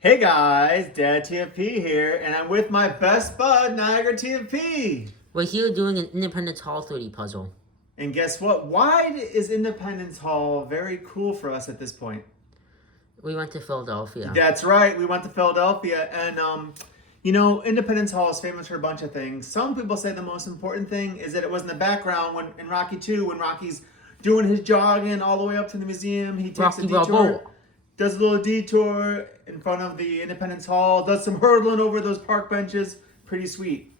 Hey guys, Dad TFP here, and I'm with my best bud, NiagaraTFP. We're here doing an Independence Hall 3D puzzle. And guess what? Why is Independence Hall very cool for us at this point? We went to Philadelphia. That's right, we went to Philadelphia, and Independence Hall is famous for a bunch of things. Some people say the most important thing is that it was in the background when in Rocky 2, when Rocky's doing his jogging all the way up to the museum. He takes Rocky a detour. Balboa. Does a little detour in front of the Independence Hall, does some hurdling over those park benches. Pretty sweet.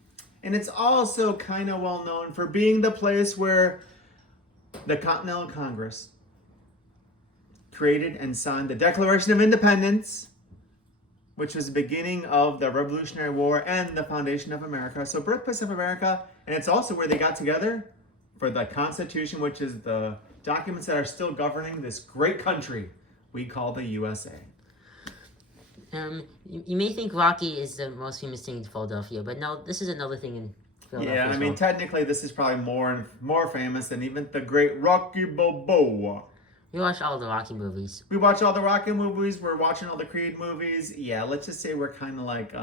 And it's also kind of well known for being the place where the Continental Congress created and signed the Declaration of Independence, which was the beginning of the Revolutionary War and the foundation of America. So birthplace of America, and it's also where they got together for the Constitution, which is the documents that are still governing this great country we call the USA. You may think Rocky is the most famous thing in Philadelphia, but no, this is another thing in Philadelphia. Yeah, I mean, technically, this is probably more famous than even the great Rocky Balboa. We watched all the Rocky movies. We watch all the Rocky movies. We're watching all the Creed movies. Yeah, let's just say we're kind of like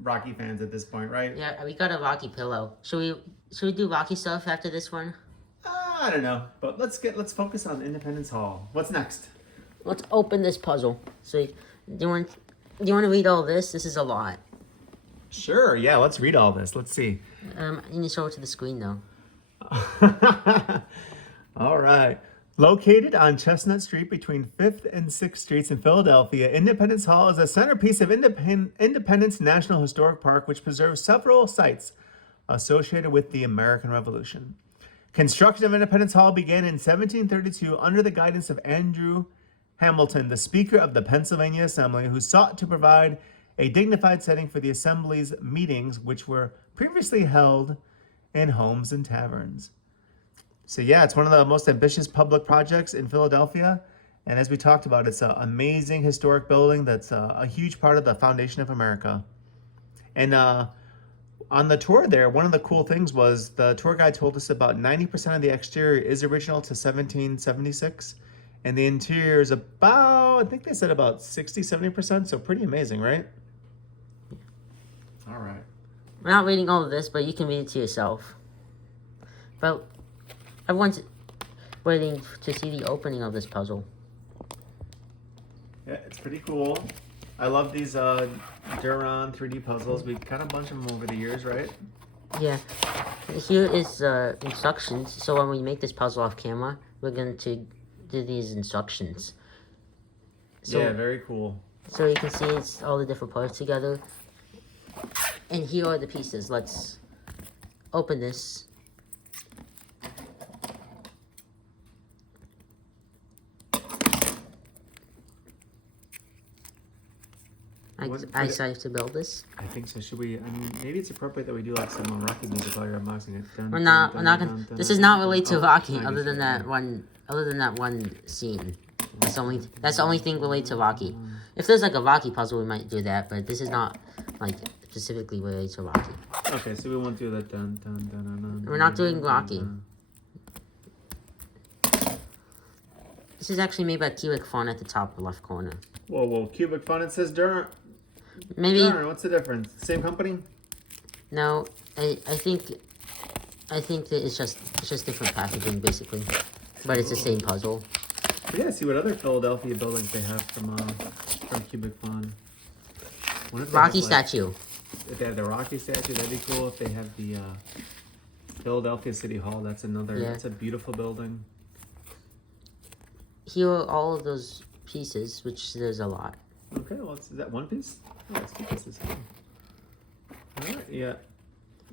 Rocky fans at this point, right? Yeah, we got a Rocky pillow. Should we do Rocky stuff after this one? I don't know, but let's focus on Independence Hall. What's next? Let's open this puzzle. So, do you want to read all this? This is a lot. Sure. Yeah, let's read all this. Let's see. You need to show it to the screen though. All right. Located on Chestnut Street between 5th and 6th Streets in Philadelphia, Independence Hall is a centerpiece of Independence National Historic Park, which preserves several sites associated with the American Revolution. Construction of Independence Hall began in 1732 under the guidance of Andrew Hamilton, the Speaker of the Pennsylvania Assembly, who sought to provide a dignified setting for the Assembly's meetings, which were previously held in homes and taverns. So yeah, it's one of the most ambitious public projects in Philadelphia. And as we talked about, it's an amazing historic building that's a huge part of the foundation of America. And on the tour there, one of the cool things was the tour guide told us about 90% of the exterior is original to 1776. And the interior is about, I think they said about 60-70%. So pretty amazing, right? All right. We're not reading all of this, but you can read it to yourself. But everyone's waiting to see the opening of this puzzle. Yeah, it's pretty cool. I love these Duran 3D puzzles. We've kind of bunched them over the years, right? Yeah. Here is instructions. So when we make this puzzle off camera, we're going to do these instructions. So, yeah, very cool. So you can see it's all the different parts together. And here are the pieces. Let's open this. I decided to build this. I think so. Should we? I mean, maybe it's appropriate that we do like some Rocky music while you're unboxing it. We're not gonna. This is not related to Rocky, other than that one scene. That's the only thing related to Rocky. If there's like a Rocky puzzle, we might do that, but this is not like specifically related to Rocky. Okay, so we won't do that. We're not doing Rocky. This is actually made by cubic font at the top left corner. Whoa! Cubic font. It says Duran. Maybe. Duran, what's the difference? Same company? No, I think that it's just different packaging basically, but it's the same puzzle. We gotta see what other Philadelphia buildings they have from Cubic font. Rocky statue. If they have the Rocky statue, that'd be cool. If they have the Philadelphia City Hall, that's another. Yeah. That's a beautiful building. Here are all of those pieces, which there's a lot. Okay, well, is that one piece? Oh, it's two pieces. All right, yeah.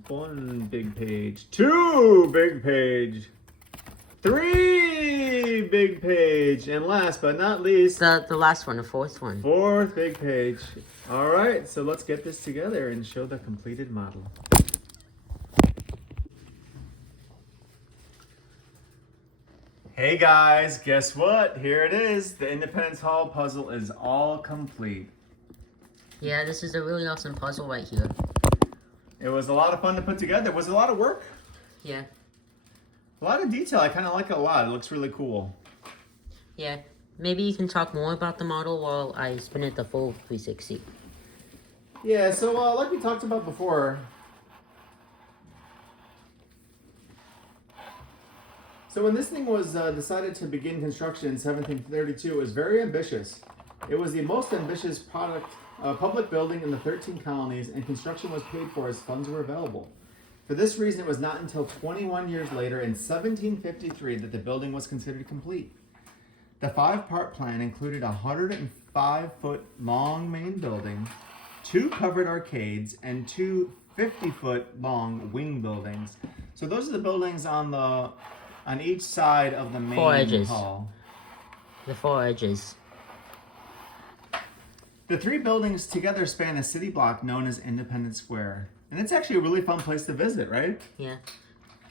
One big page, two big page, three big page, and last but not least, the last one, the fourth one. Fourth big page. All right, so let's get this together and show the completed model. Hey guys, guess what? Here it is. The Independence Hall puzzle is all complete. Yeah, this is a really awesome puzzle right here. It was a lot of fun to put together. Was it a lot of work? Yeah. A lot of detail. I kind of like it a lot. It looks really cool. Yeah. maybe you can talk more about the model while I spin it the full 360. Yeah, so like we talked about before, so when this thing was decided to begin construction in 1732, it was very ambitious. It was the most ambitious public building in the 13 colonies, and construction was paid for as funds were available. For this reason, it was not until 21 years later, in 1753, that the building was considered complete. The 5-part plan included a 105-foot long main building, 2 covered arcades, and 2 50-foot long wing buildings. So those are the buildings on each side of the main 4 edges. hall. The 4 edges. The 3 buildings together span a city block known as Independence Square. And it's actually a really fun place to visit, right? Yeah.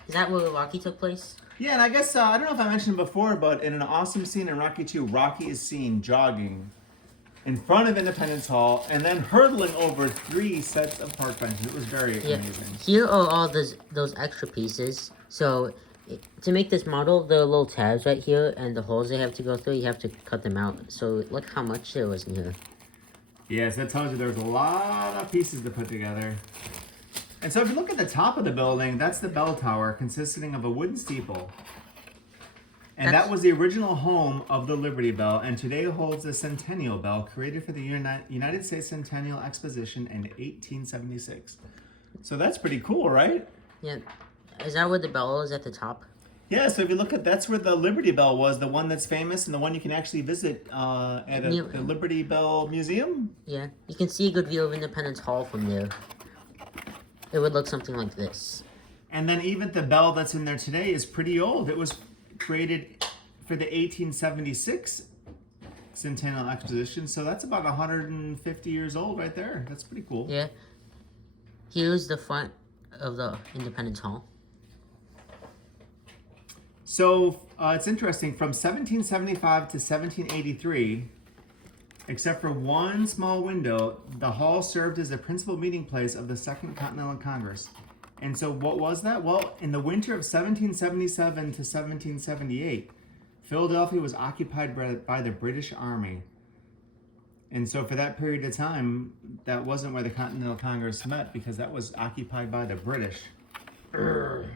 Is that where Rocky took place? Yeah, and I guess, I don't know if I mentioned before, but in an awesome scene in Rocky 2, Rocky is seen jogging in front of Independence Hall and then hurtling over 3 sets of park benches. It was very amazing. Here are all those extra pieces. So to make this model, there are little tabs right here, and the holes they have to go through, you have to cut them out. So look how much there was in here. Yes, that tells you there's a lot of pieces to put together. And so if you look at the top of the building, that's the bell tower, consisting of a wooden steeple. And that was the original home of the Liberty Bell, and today holds the Centennial Bell, created for the United States Centennial Exposition in 1876. So that's pretty cool, right? Yeah. Is that where the bell is at the top? Yeah, so if you look at, that's where the Liberty Bell was, the one that's famous and the one you can actually visit at the Liberty Bell Museum. Yeah, you can see a good view of Independence Hall from there. It would look something like this. And then even the bell that's in there today is pretty old. It was created for the 1876 Centennial Exposition, so that's about 150 years old right there. That's pretty cool. Yeah. Here's the front of the Independence Hall. So it's interesting, from 1775 to 1783, except for one small window, the hall served as the principal meeting place of the Second Continental Congress. And so what was that? Well, in the winter of 1777 to 1778, Philadelphia was occupied by the British Army. And so for that period of time, that wasn't where the Continental Congress met, because that was occupied by the British. Urgh.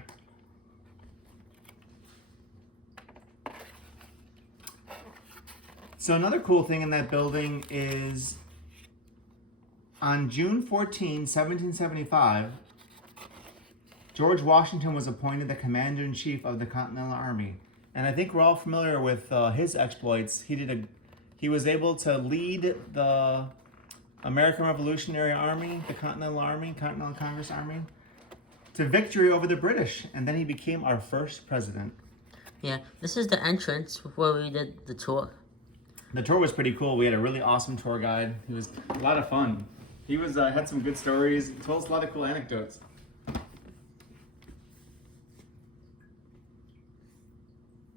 So another cool thing in that building is on June 14, 1775, George Washington was appointed the Commander-in-Chief of the Continental Army. And I think we're all familiar with his exploits. He was able to lead the American Revolutionary Army, the Continental Congress Army, to victory over the British. And then he became our first president. Yeah, this is the entrance where we did the tour. The tour was pretty cool. We had a really awesome tour guide. He was a lot of fun. He was had some good stories. He told us a lot of cool anecdotes.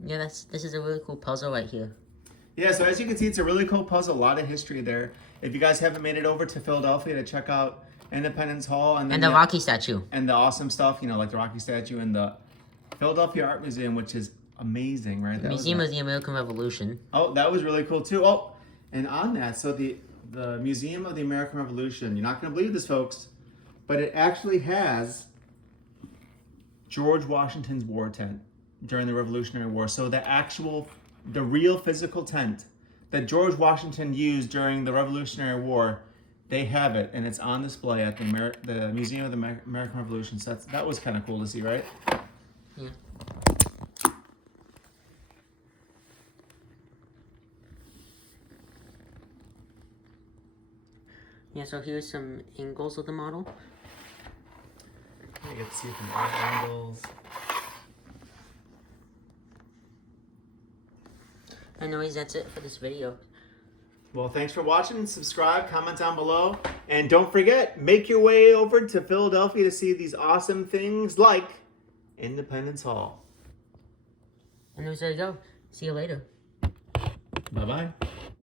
Yeah, this is a really cool puzzle right here. Yeah, so as you can see, it's a really cool puzzle. A lot of history there. If you guys haven't made it over to Philadelphia to check out Independence Hall and the Rocky statue. And the awesome stuff, you know, like the Rocky statue and the Philadelphia Art Museum, which is amazing, right? The Museum of the American Revolution. Oh, that was really cool too. Oh, and on that, so the Museum of the American Revolution, you're not going to believe this, folks, but it actually has George Washington's war tent during the Revolutionary War. So the real physical tent that George Washington used during the Revolutionary War, they have it, and it's on display at the Museum of the American Revolution. So that was kind of cool to see, right? Yeah. Yeah, so here's some angles of the model. You get to see from all angles. Anyways, that's it for this video. Well, thanks for watching. Subscribe, comment down below. And don't forget, make your way over to Philadelphia to see these awesome things like Independence Hall. Anyways, there you go. See you later. Bye-bye.